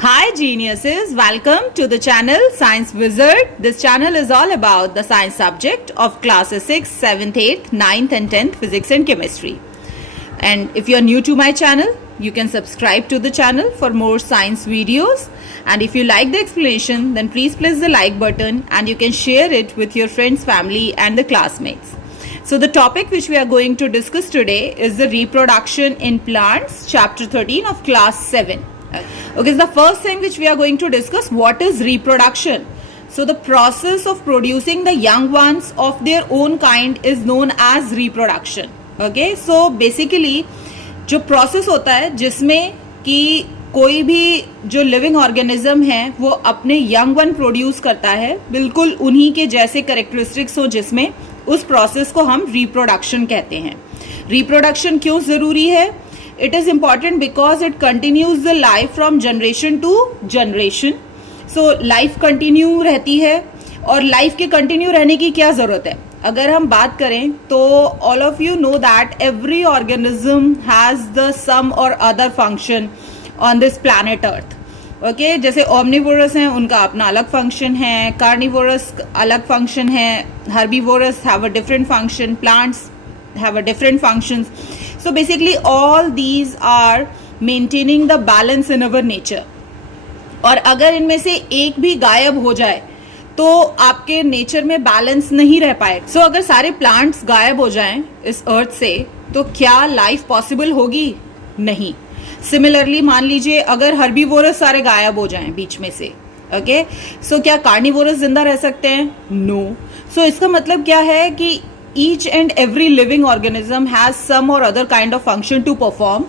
Hi geniuses, welcome to the channel Science Wizard. This channel is all about the science subject of classes 6, 7th, 8th, 9th and 10th physics and chemistry. And if you are new to my channel, you can subscribe to the channel for more science videos. And if you like the explanation, then please press the like button and you can share it with your friends, family and the classmates. So the topic which we are going to discuss today is the reproduction in plants, chapter 13 of class 7. Okay, so the first thing which we are going to discuss, what is reproduction? So the process of producing the young ones of their own kind is known as reproduction. Okay, so basically जो process होता है जिसमें कि कोई भी जो living organism है वो अपने यंग वन प्रोड्यूस करता है बिल्कुल उन्हीं के जैसे कैरेक्टरिस्टिक्स हो, जिसमें उस प्रोसेस को हम रिप्रोडक्शन कहते हैं. रिप्रोडक्शन क्यों जरूरी है? It is important because it continues the life from generation to generation. So life continue रहती है और life के continue रहने की क्या ज़रूरत है? अगर हम बात करें तो all of you know that every organism has the some or other function on this planet Earth. Okay, जैसे omnivorous हैं उनका अपना अलग function है, carnivorous अलग function है, herbivorous have a different function, plants have a different functions. So basically all these are maintaining the balance in our nature. और अगर इनमें से एक भी गायब हो जाए तो आपके नेचर में बैलेंस नहीं रह पाए. सो अगर सारे प्लांट्स गायब हो जाएं इस अर्थ से तो क्या लाइफ पॉसिबल होगी? नहीं. सिमिलरली मान लीजिए अगर हर्बीवोरस सारे गायब हो जाएं बीच में से, ओके, सो क्या कार्निवोरस जिंदा रह सकते हैं? नो. सो इसका मतलब क्या है कि each and every living organism has some or other kind of function to perform.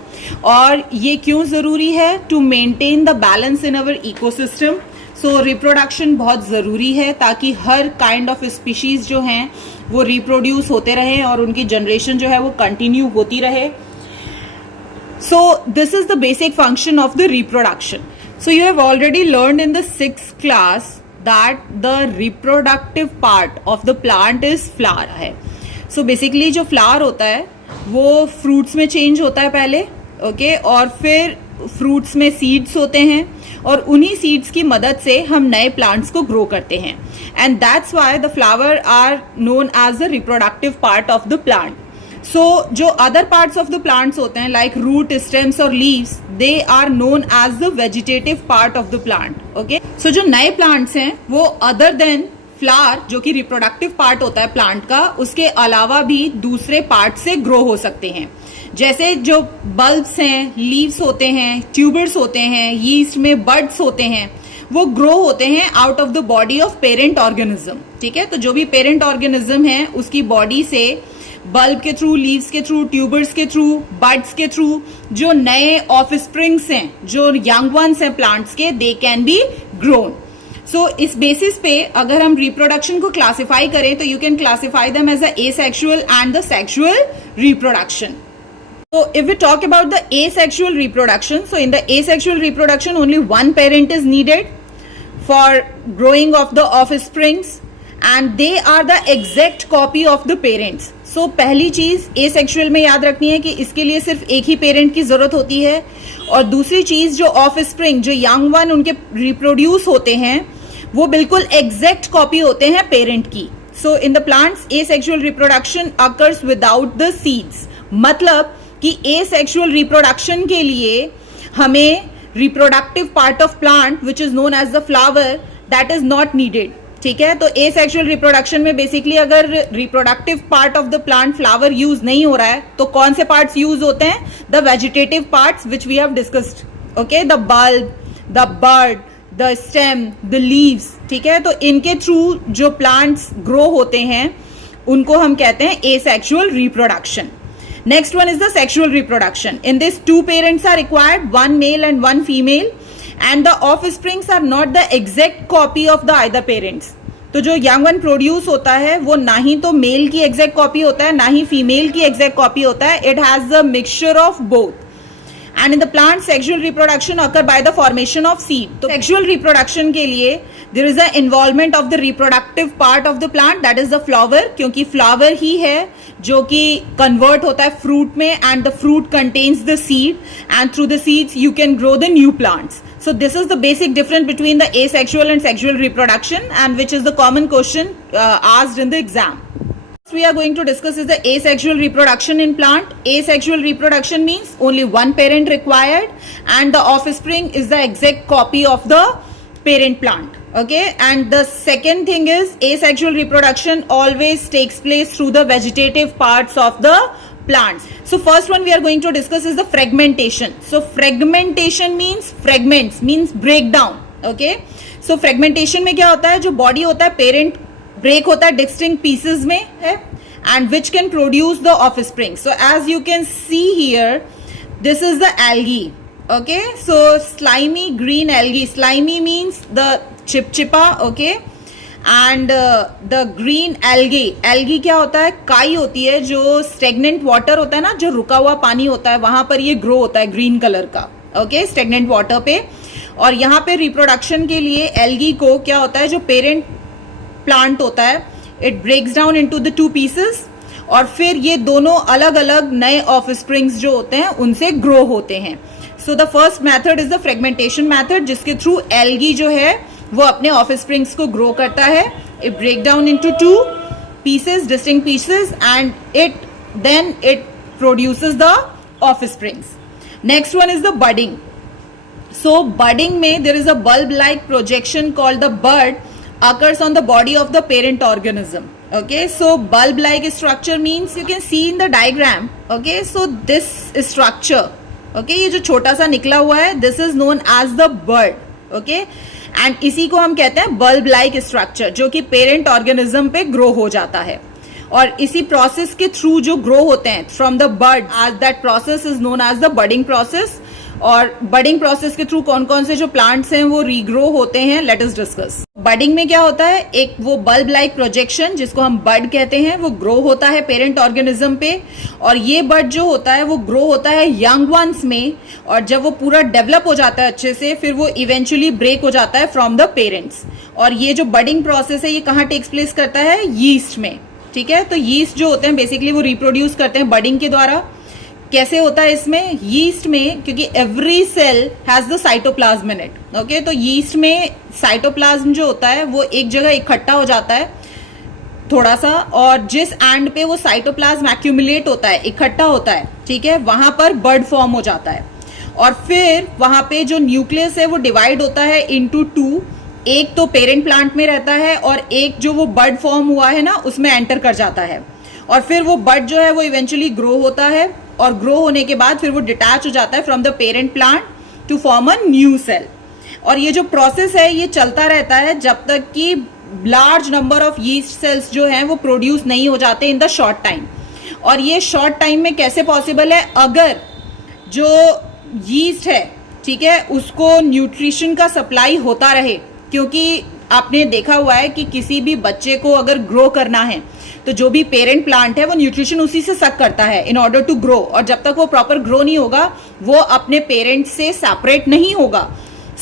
और ये क्यों ज़रूरी है? To maintain the balance in our ecosystem. So reproduction बहुत ज़रूरी है ताकि हर kind of species जो हैं वो reproduce होते रहें और उनकी generation जो है वो continue होती रहे. So this is the basic function of the reproduction. So you have already learned in the 6th class that the reproductive part of the plant is flower है. सो बेसिकली जो फ्लावर होता है वो फ्रूट्स में change होता है पहले, okay, और फिर फ्रूट्स में सीड्स होते हैं और उन्हीं सीड्स की मदद से हम नए प्लांट्स को ग्रो करते हैं. And that's why the flower are known as the reproductive part of the plant. So जो other parts of the plants होते हैं लाइक रूट, स्टेम्स और leaves, they are known as the vegetative part of the plant. Okay, so जो नए plants हैं वो other than flower जो कि रिप्रोडक्टिव पार्ट होता है प्लांट का, उसके अलावा भी दूसरे पार्ट से ग्रो हो सकते हैं. जैसे जो बल्ब्स हैं, लीव्स होते हैं, ट्यूबर्स होते हैं, यीस्ट में बड्स होते हैं, वो ग्रो होते हैं out of the body of parent organism. ठीक है, तो जो भी पेरेंट ऑर्गेनिज्म है उसकी बॉडी से बल्ब के थ्रू, लीव्स के थ्रू, ट्यूबर्स के थ्रू, बड्स के थ्रू जो नए ऑफ स्प्रिंग्स हैं, जो यंग वंस हैं प्लांट्स के, दे कैन बी ग्रोन. सो इस बेसिस पे अगर हम रिप्रोडक्शन को क्लासिफाई करें तो you can classify them as a asexual and the sexual reproduction. So if we talk about the asexual reproduction, so in the asexual reproduction only one parent is needed for growing of the offsprings and they are the exact copy of the parents. So पहली चीज asexual में याद रखनी है कि इसके लिए सिर्फ एक ही पेरेंट की जरूरत होती है और दूसरी चीज जो offspring, जो young one उनके reproduce होते हैं वो बिल्कुल एग्जैक्ट कॉपी होते हैं पेरेंट की. So in the plants asexual reproduction occurs without the seeds. मतलब कि एसेक्सुअल रिप्रोडक्शन के लिए हमें reproductive part of plant which is known as the flower that is not needed. ठीक है, तो एसेक्सुअल रिप्रोडक्शन में बेसिकली अगर reproductive part of the plant flower use नहीं हो रहा है तो कौन से पार्ट्स यूज होते हैं? The vegetative parts which we have discussed. Okay, the bulb, the bud, the stem, the leaves. ठीक है, तो इनके थ्रू जो प्लांट्स ग्रो होते हैं उनको हम कहते हैं asexual reproduction. Next one is the sexual reproduction. In this two parents are required, one male and one female, and the offsprings are not the exact copy of the either parents. तो जो young one produce होता है वो ना ही तो mail की exact copy होता है ना ही फीमेल की एग्जैक्ट कॉपी होता है. It has the mixture of both. And in the plant sexual reproduction occur by the formation of seed. तो सेक्सुअल रिप्रोडक्शन के लिए there is a involvement of the reproductive part of the plant, that is the flower, क्योंकि flower ही है जो कि convert होता है फ्रूट में, and the fruit contains the seed, and through the seeds you can grow the new plants. So this is the basic difference between the asexual and sexual reproduction, and which is the common question asked in the exam. We are going to discuss is the asexual reproduction in plant. Asexual reproduction means only one parent required, and the offspring is the exact copy of the parent plant. Okay, and the second thing is asexual reproduction always takes place through the vegetative parts of the plants. So first one we are going to discuss is the fragmentation. So fragmentation means fragments, means breakdown. Okay, so fragmentation में क्या होता है, जो body होता है parent break होता है distinct pieces में है, and which can produce the offspring. So as you can see here, this is the algae. Okay, so slimy green algae. Slimy means the chipchipa. Okay, and the green algae क्या होता है, काई होती है, जो stagnant water होता है ना, जो रुका हुआ पानी होता है, वहां पर ये ग्रो होता है ग्रीन कलर का. ओके, स्टेगनेंट वाटर पे. और यहाँ पे रिप्रोडक्शन के लिए एल्गी को क्या होता है, जो पेरेंट प्लांट होता है, it breaks down into the 2 pieces, और फिर ये दोनों अलग अलग नए ऑफस्प्रिंग्स जो होते हैं उनसे ग्रो होते हैं. So the first method is the fragmentation method, जिसके थ्रू एल्गी जो है वो अपने ऑफस्प्रिंग्स को ग्रो करता है. It break down into 2 pieces, distinct pieces, and it produces the offsprings. Next one is the budding. So budding में there is a bulb like projection called the bud occurs on the body of the parent organism. Okay, so bulb like structure means you can see in the diagram. Okay, so this structure, okay, ये जो छोटा सा निकला हुआ है, this is known as the bud. Okay, and इसी को हम कहते हैं बल्ब लाइक स्ट्रक्चर, जो कि पेरेंट ऑर्गेनिज्म पे ग्रो हो जाता है. और इसी प्रोसेस के थ्रू जो ग्रो होते हैं फ्रॉम द बड, आज that process is known as the budding process. और बडिंग प्रोसेस के थ्रू कौन कौन से जो प्लांट्स हैं वो रीग्रो होते हैं, लेट अस डिस्कस. बडिंग में क्या होता है, एक वो बल्ब लाइक प्रोजेक्शन जिसको हम बड कहते हैं, वो ग्रो होता है पेरेंट ऑर्गेनिज्म पे. और ये बड जो होता है वो ग्रो होता है यंग वंस में, और जब वो पूरा डेवलप हो जाता है अच्छे से, फिर वो इवेंचुअली ब्रेक हो जाता है फ्रॉम द पेरेंट्स. और ये जो बडिंग प्रोसेस है ये कहाँ टेक्स प्लेस करता है, यीस्ट में. ठीक है, तो यीस्ट जो होते हैं बेसिकली वो रिप्रोड्यूस करते हैं बडिंग के द्वारा. कैसे होता है इसमें, यीस्ट में, क्योंकि every cell has the cytoplasm in it. Okay, तो यीस्ट में साइटोप्लाज्म जो होता है वो एक जगह इकट्ठा हो जाता है थोड़ा सा, और जिस एंड पे वो साइटोप्लाज्म एक्यूमुलेट होता है, इकट्ठा होता है, ठीक है, वहां पर बड फॉर्म हो जाता है. और फिर वहां पे जो न्यूक्लियस है वो डिवाइड होता है इनटू 2. एक तो पेरेंट प्लांट में रहता है, और एक जो वो बड फॉर्म हुआ है ना उसमें एंटर कर जाता है. और फिर वो बड जो है वो इवेंचुअली ग्रो होता है, और ग्रो होने के बाद फिर वो डिटैच हो जाता है from the parent plant to form a new cell. और ये जो प्रोसेस है ये चलता रहता है जब तक कि large number of yeast cells जो हैं वो प्रोड्यूस नहीं हो जाते इन द शॉर्ट टाइम. और ये शॉर्ट टाइम में कैसे पॉसिबल है, अगर जो यीस्ट है, ठीक है, उसको न्यूट्रिशन का सप्लाई होता रहे. क्योंकि आपने देखा हुआ है कि किसी भी बच्चे को अगर ग्रो करना है तो जो भी पेरेंट प्लांट है वो न्यूट्रिशन उसी से सक करता है इन ऑर्डर टू ग्रो. और जब तक वो प्रॉपर ग्रो नहीं होगा वो अपने पेरेंट से सेपरेट नहीं होगा.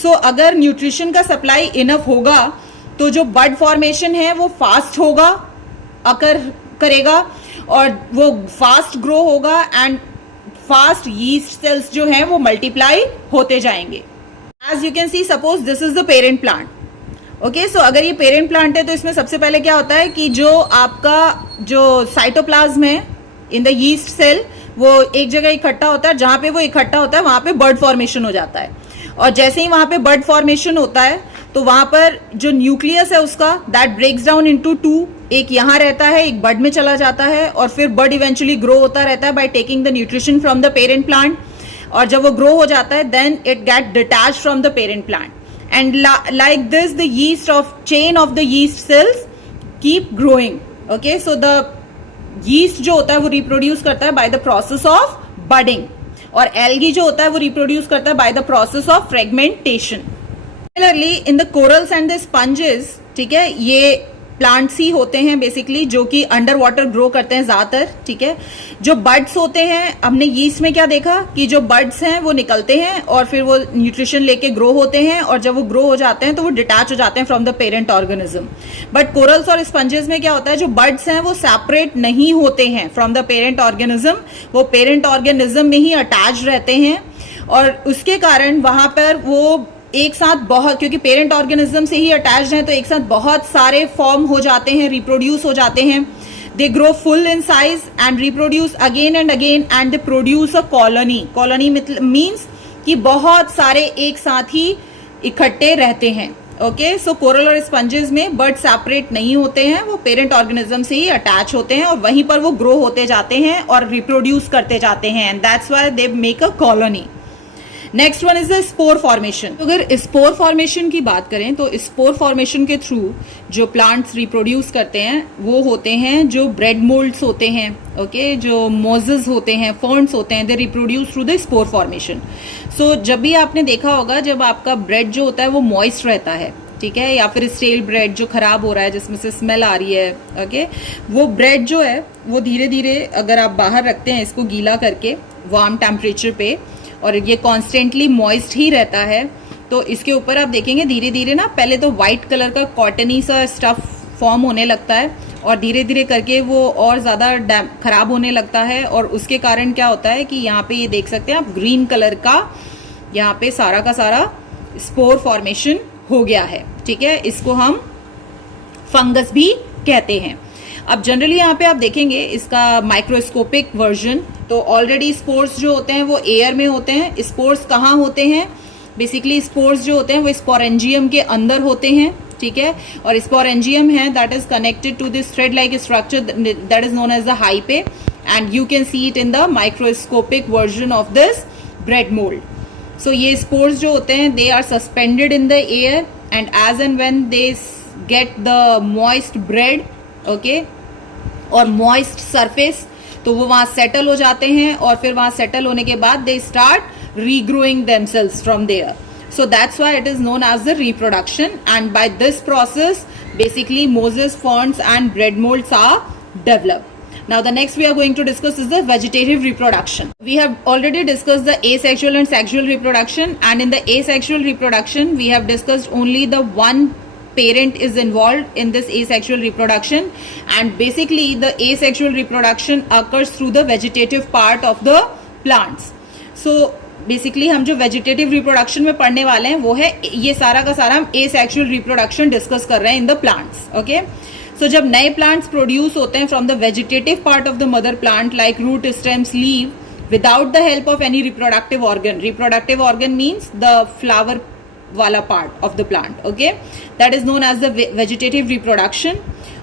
सो अगर न्यूट्रिशन का सप्लाई इनफ होगा तो जो बड फॉर्मेशन है वो फास्ट होगा, करेगा, और वो फास्ट ग्रो होगा, एंड फास्ट यीस्ट सेल्स जो हैं वो मल्टीप्लाई होते जाएंगे. As you can see, suppose this is the parent plant. Okay, so अगर ये पेरेंट प्लांट है तो इसमें सबसे पहले क्या होता है कि जो आपका जो साइटोप्लाज्म है इन द यीस्ट सेल वो एक जगह इकट्ठा होता है. जहां पे वो इकट्ठा होता है वहां पे बड फॉर्मेशन हो जाता है. और जैसे ही वहां पे बड फॉर्मेशन होता है तो वहां पर जो न्यूक्लियस है उसका, दैट ब्रेक्स डाउन इनटू 2. एक यहाँ रहता है, एक बड में चला जाता है, और फिर बड इवेंचुअली ग्रो होता रहता है by taking the nutrition from the parent plant. और जब वो ग्रो हो जाता है then it get detach from the parent plant. And like this, the chain of the yeast cells keep growing. Okay, so the yeast जो होता है वो reproduce करता है by the process of budding, और algae जो होता है वो reproduce करता है by the process of fragmentation. Similarly, in the corals and the sponges, ठीक है, ये प्लांट्स ही होते हैं बेसिकली, जो कि अंडर वाटर ग्रो करते हैं ज्यादातर, ठीक है। जो बर्ड्स होते हैं, हमने यीस्ट में क्या देखा कि जो बर्ड्स हैं वो निकलते हैं और फिर वो न्यूट्रिशन लेके ग्रो होते हैं, और जब वो ग्रो हो जाते हैं तो वो डिटैच हो जाते हैं from the parent organism. But corals और स्पंजेस में क्या होता है, जो बर्ड्स हैं वो सेपरेट नहीं होते हैं फ्रॉम द पेरेंट ऑर्गेनिज्म, वो पेरेंट ऑर्गेनिज्म में ही अटैच रहते हैं, और उसके कारण वहां पर वो एक साथ बहुत, क्योंकि पेरेंट ऑर्गेनिज्म से ही अटैच्ड हैं, तो एक साथ बहुत सारे फॉर्म हो जाते हैं, रिप्रोड्यूस हो जाते हैं। They grow full in size and reproduce again and again and they produce a colony. Colony means कि बहुत सारे एक साथ ही इकट्ठे रहते हैं। ओके, सो कोरल और स्पंजेस में बर्ड सेपरेट नहीं होते हैं, वो पेरेंट ऑर्गेनिज्म से ही अटैच होते हैं और वहीं पर वो ग्रो होते जाते हैं और रिप्रोड्यूस करते जाते हैं, and that's why they make a colony. Next one is the spore formation. अगर स्पोर फॉर्मेशन की बात करें तो स्पोर फॉर्मेशन के थ्रू जो प्लांट्स रिप्रोड्यूस करते हैं वो होते हैं जो ब्रेड मोल्ड्स होते हैं, ओके, जो मोजेस होते हैं, फर्न्स होते हैं, they reproduce through the spore formation. So जब भी आपने देखा होगा, जब आपका ब्रेड जो होता है वो मॉइस्ट रहता है, ठीक है, या फिर स्टेल ब्रेड जो खराब हो रहा है जिसमें से स्मेल आ रही है, ओके, वो ब्रेड जो है वो धीरे धीरे अगर आप बाहर रखते हैं इसको गीला करके वार्म टेम्परेचर पे, और ये कॉन्स्टेंटली मॉइस्ट ही रहता है, तो इसके ऊपर आप देखेंगे धीरे धीरे ना पहले तो वाइट कलर का कॉटनी सा स्टफ फॉर्म होने लगता है, और धीरे धीरे करके वो और ज़्यादा खराब होने लगता है, और उसके कारण क्या होता है कि यहाँ पे ये देख सकते हैं आप ग्रीन कलर का यहाँ पे सारा का सारा स्पोर फॉर्मेशन हो गया है, ठीक है। इसको हम फंगस भी कहते हैं। अब जनरली यहाँ पे आप देखेंगे इसका माइक्रोस्कोपिक वर्जन, तो ऑलरेडी स्पोर्स जो होते हैं वो एयर में होते हैं। स्पोर्स कहाँ होते हैं, बेसिकली स्पोर्स जो होते हैं वो स्पोरेंजियम के अंदर होते हैं, ठीक है, और स्पोरेंजियम है that is connected to this thread like structure that is known as the hyphae, and you can see it in the microscopic version of this bread mould. So ये स्पोर्स जो होते हैं they are suspended in the air, and as and when they get the moist bread, okay, और moist surface, तो वो वहां settle हो जाते हैं, और फिर वहां सेटल होने के बाद they start regrowing themselves from there. So that's why it is known as the reproduction, and by this process basically moses, ferns and bread molds are developed. Now the next we are going to discuss is the vegetative reproduction. We have already discussed the asexual and sexual reproduction, and in the asexual reproduction we have discussed only the one parent is involved in this asexual reproduction, and basically the asexual reproduction occurs through the vegetative part of the plants. So basically हम जो vegetative reproduction में पढ़ने वाले हैं वो है ये सारा का सारा हम एसेक्सुअल रिप्रोडक्शन डिस्कस कर रहे हैं in the plants, okay. So जब नए प्लांट्स प्रोड्यूस होते हैं from the vegetative part of the mother plant like root, stems, leave, without the help of any reproductive organ means the flower वाला part of the plant, okay, that is known as the vegetative reproduction,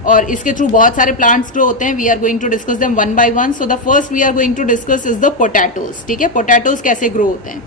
और इसके through बहुत सारे plants grow होते हैं। We are going to discuss them one by one. So the first we are going to discuss is the potatoes, ठीक है, potatoes कैसे grow होते हैं।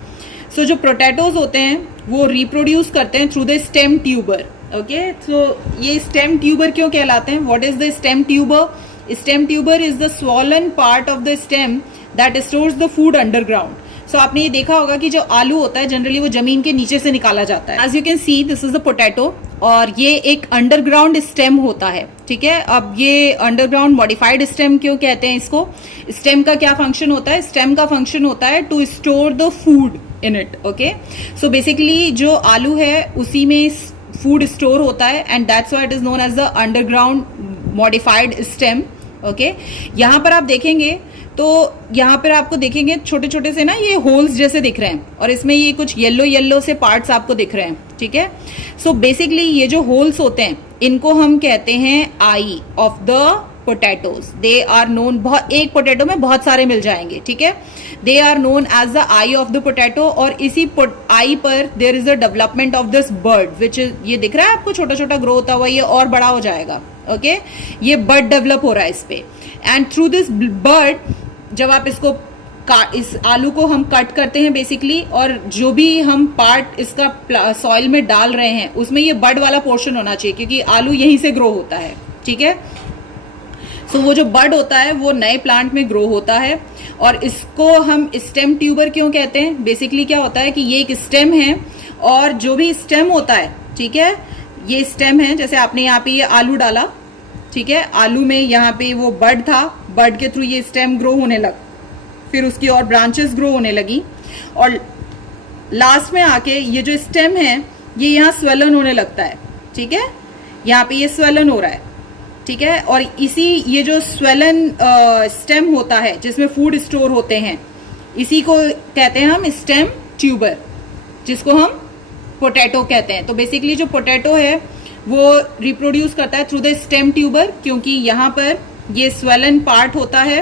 सो जो पोटैटोज होते हैं वो रिप्रोड्यूस करते हैं through the stem tuber, okay. So ये स्टेम ट्यूबर क्यों कहलाते हैं, what is the stem tuber? Stem tuber is the swollen part of the stem that stores the food underground. So आपने ये देखा होगा कि जो आलू होता है जनरली वो जमीन के नीचे से निकाला जाता है। As you can see this is the potato, और ये एक अंडरग्राउंड स्टेम होता है, ठीक है। अब ये अंडरग्राउंड मॉडिफाइड स्टेम क्यों कहते हैं इसको? स्टेम का क्या फंक्शन होता है? स्टेम का फंक्शन होता है to store the food in it, okay. So basically जो आलू है उसी में फूड स्टोर होता है, and that's why it is known as the underground modified stem, okay. यहाँ पर आप देखेंगे तो यहाँ पर आपको देखेंगे छोटे छोटे से ना ये होल्स जैसे दिख रहे हैं, और इसमें ये कुछ येलो येलो से पार्ट्स आपको दिख रहे हैं, ठीक है। सो बेसिकली ये जो होल्स होते हैं इनको हम कहते हैं eye of the potatoes. They are known, बहुत एक पोटैटो में बहुत सारे मिल जाएंगे, ठीक है। They are known as the eye of the potato, और इसी आई पर there is the development of this bud which is, ये दिख रहा है आपको छोटा छोटा ग्रो होता हुआ, ये और बड़ा हो जाएगा, ओके। ये बर्ड डेवलप हो रहा है इस पे, एंड थ्रू दिस बर्ड जब आप इसको इस आलू को हम कट करते हैं बेसिकली, और जो भी हम पार्ट इसका सॉइल में डाल रहे हैं उसमें ये बड वाला पोर्शन होना चाहिए, क्योंकि आलू यहीं से ग्रो होता है, ठीक है। सो वो जो बड होता है वो नए प्लांट में ग्रो होता है, और इसको हम स्टेम ट्यूबर क्यों कहते हैं? बेसिकली क्या होता है कि ये एक स्टेम है, और जो भी स्टेम होता है, ठीक है, ये स्टेम है, जैसे आपने यहाँ पे ये आलू डाला, ठीक है, आलू में यहाँ पे वो बड था, बड के थ्रू ये स्टेम ग्रो होने लग, फिर उसकी और ब्रांचेस ग्रो होने लगी, और लास्ट में आके ये जो स्टेम है ये यहाँ स्वेलन होने लगता है, ठीक है, यहाँ पे ये स्वेलन हो रहा है, ठीक है, और इसी ये जो स्वेलन स्टेम होता है जिसमें फूड स्टोर होते हैं, इसी को कहते हैं हम स्टेम ट्यूबर, जिसको हम पोटैटो कहते हैं। तो बेसिकली जो पोटैटो है वो रिप्रोड्यूस करता है थ्रू द स्टेम ट्यूबर, क्योंकि यहाँ पर ये स्वेलन पार्ट होता है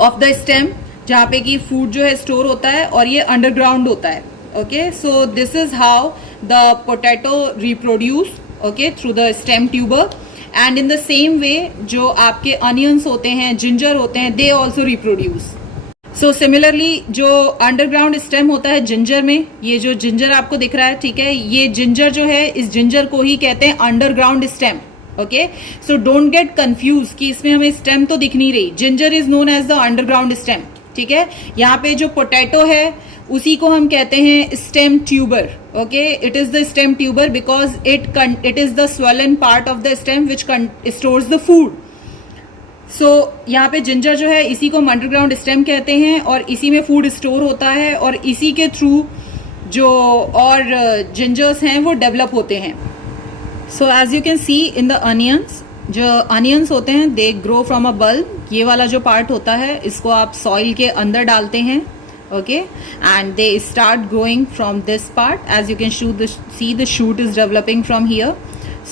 ऑफ द स्टेम, जहाँ पे कि फूड जो है स्टोर होता है, और ये अंडरग्राउंड होता है। Okay, so this is how the potato reproduce, okay, through the stem tuber. And in the same way जो आपके अनियंस होते हैं, जिंजर होते हैं, they also reproduce. So similarly जो अंडरग्राउंड स्टेम होता है जिंजर में, ये जो जिंजर आपको दिख रहा है, ठीक है, ये जिंजर जो है, इस जिंजर को ही कहते हैं underground stem. Okay, so don't get confuse कि इसमें हमें स्टेम तो दिख नहीं रही, ginger is known as the underground stem, ठीक है। यहाँ पे जो पोटैटो है उसी को हम कहते हैं stem tuber. Okay, it is the stem tuber because it is the swollen part of the stem which stores the food. So यहाँ पे जिंजर जो है इसी को हम अंडरग्राउंड स्टेम कहते हैं, और इसी में फूड स्टोर होता है, और इसी के थ्रू जो और जिंजर्स हैं वो डेवलप होते हैं। So as you can see in the onions, जो अनियंस होते हैं they grow from a bulb. ये वाला जो पार्ट होता है इसको आप सॉइल के अंदर डालते हैं, okay, and they start growing from this part. As you can see the shoot is developing from here.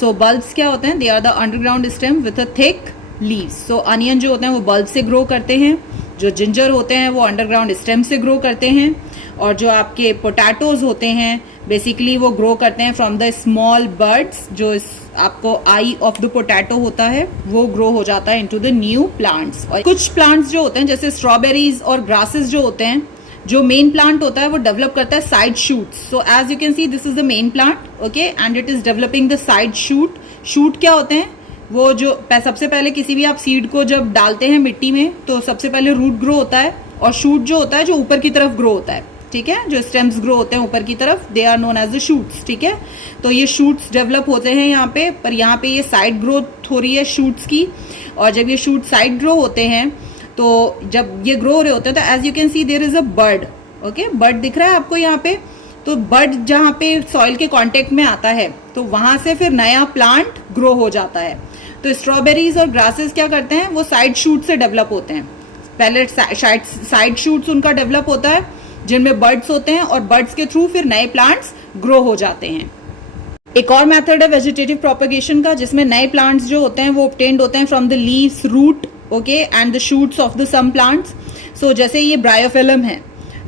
So bulbs क्या होते हैं, they are the underground stem with a thick leaves. So onion जो होते हैं वो bulb से grow करते हैं, जो जिंजर होते हैं वो अंडरग्राउंड स्टेम से ग्रो करते हैं, और जो आपके पोटैटोज होते हैं बेसिकली वो ग्रो करते हैं फ्रॉम द स्मॉल बर्ड्स। जो आपको आई ऑफ द पोटैटो होता है वो ग्रो हो जाता है इनटू द न्यू प्लांट्स। और कुछ प्लांट्स जो होते हैं जैसे स्ट्रॉबेरीज और ग्रासेस जो होते हैं, जो मेन प्लांट होता है वो डेवलप करता है side shoots. So as you can see this is the main plant, okay, and it is developing the side shoot. Shoot क्या होते हैं, वो जो सबसे पहले किसी भी आप सीड को जब डालते हैं मिट्टी में तो सबसे पहले रूट ग्रो होता है, और शूट जो होता है जो ऊपर की तरफ ग्रो होता है, ठीक है, जो स्टेम्स ग्रो होते हैं ऊपर की तरफ, they are known as the shoots, ठीक है। तो ये शूट्स डेवलप होते हैं यहाँ पे, पर यहाँ पे ये साइड ग्रोथ हो रही है शूट्स की, और जब ये शूट साइड ग्रो होते हैं तो जब ये ग्रो हो रहे होते हैं तो as you can see there is a bud, okay, bud दिख रहा है आपको यहाँ पे। तो बर्ड जहाँ पे सॉइल के कांटेक्ट में आता है तो वहां से फिर नया प्लांट ग्रो हो जाता है। तो स्ट्रॉबेरीज और ग्रासेस क्या करते हैं, वो साइड शूट से डेवलप होते हैं। पहले साइड शूट्स उनका डेवलप होता है जिनमें बर्ड्स होते हैं, और बर्ड्स के थ्रू फिर नए प्लांट्स ग्रो हो जाते हैं। एक और मेथड है वेजिटेटिव प्रोपेगेशन का, जिसमें नए प्लांट्स जो होते हैं वो ऑब्टेन्ड होते हैं from the leaves, root, okay, and the shoots of the some plants. So जैसे ये ब्रायोफिलम है,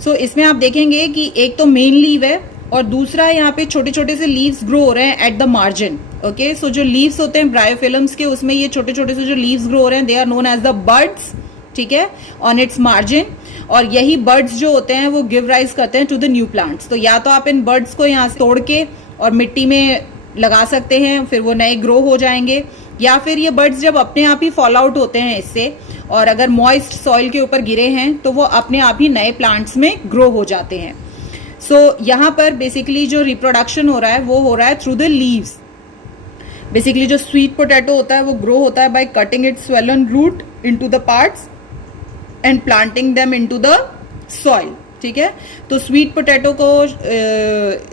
सो इसमें आप देखेंगे कि एक तो मेन लीव है और दूसरा यहाँ पे छोटे छोटे से लीव्स ग्रो हो रहे हैं at the margin, okay. So जो लीव्स होते हैं ब्रायोफिलम्स के, उसमें ये छोटे छोटे से जो लीव्स ग्रो हो रहे हैं they are known as the buds, ठीक है, ऑन इट्स मार्जिन। और यही बर्ड्स जो होते हैं वो गिव राइज करते हैं टू द न्यू प्लांट्स। तो या तो आप इन बर्ड्स को यहाँ से तोड़ के और मिट्टी में लगा सकते हैं, फिर वो नए ग्रो हो जाएंगे, या फिर ये बर्ड्स जब अपने आप ही फॉल आउट होते हैं इससे, और अगर मॉइस्ट सॉइल के ऊपर गिरे हैं तो वो अपने आप ही नए प्लांट्स में ग्रो हो जाते हैं। सो यहाँ पर बेसिकली जो रिप्रोडक्शन हो रहा है वो हो रहा है थ्रू द लीव्स। बेसिकली जो स्वीट पोटैटो होता है वो ग्रो होता है by cutting its swollen root into the parts and planting them into the soil, ठीक है। तो स्वीट पोटैटो को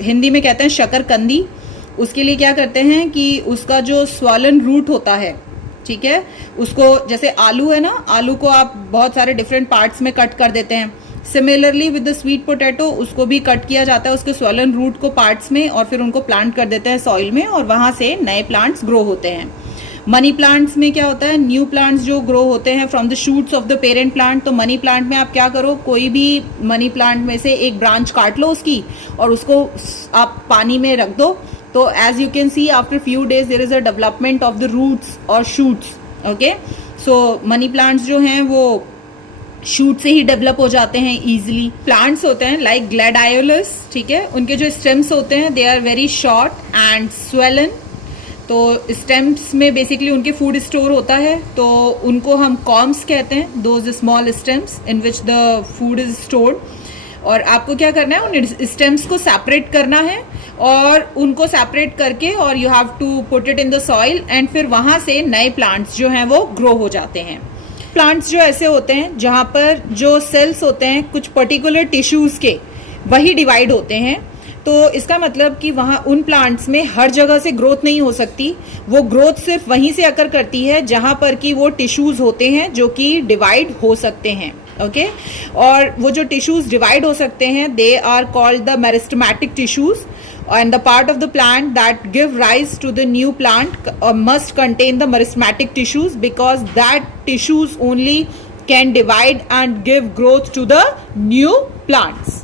हिंदी में कहते हैं शकरकंदी। उसके लिए क्या करते हैं कि उसका जो swollen रूट होता है, ठीक है, उसको, जैसे आलू है ना, आलू को आप बहुत सारे डिफरेंट पार्ट्स में कट कर देते हैं, similarly with the sweet potato उसको भी कट किया जाता है उसके swollen रूट को पार्ट्स में, और फिर उनको प्लांट कर देते हैं सॉइल में, और वहां से नए प्लांट्स ग्रो होते हैं। मनी प्लांट्स में क्या होता है, न्यू प्लांट्स जो ग्रो होते हैं from the shoots of the parent plant. तो मनी प्लांट में आप क्या करो, कोई भी मनी प्लांट में से एक ब्रांच काट लो उसकी, और उसको आप पानी में रख दो। तो as you can see after few days there is a development of the roots और shoots, okay. So money plants जो हैं वो शूट से ही डेवलप हो जाते हैं इजीली। प्लांट्स होते हैं लाइक ग्लैडियोलस, ठीक है, उनके जो स्टेम्स होते हैं they are very short and swollen। तो स्टेम्स में बेसिकली उनके फूड स्टोर होता है, तो उनको हम कॉम्स कहते हैं, those small stems in which the food is stored. और आपको क्या करना है, उन स्टेम्स को सेपरेट करना है और उनको सेपरेट करके और you have to put it in the soil and फिर वहां से नए प्लांट्स जो हैं वो ग्रो हो जाते हैं। प्लांट्स जो ऐसे होते हैं जहां पर जो सेल्स होते हैं कुछ पर्टिकुलर टिश्यूज के वही डिवाइड होते हैं, तो इसका मतलब कि वहाँ उन प्लांट्स में हर जगह से ग्रोथ नहीं हो सकती, वो ग्रोथ सिर्फ वहीं से अकर करती है जहाँ पर कि वो टिश्यूज होते हैं जो कि डिवाइड हो सकते हैं। ओके और वो जो टिश्यूज डिवाइड हो सकते हैं they are called the meristematic tissues and the part of the plant that give rise to the new plant must contain the meristematic tissues because that tissues only can divide and give growth to the new plants.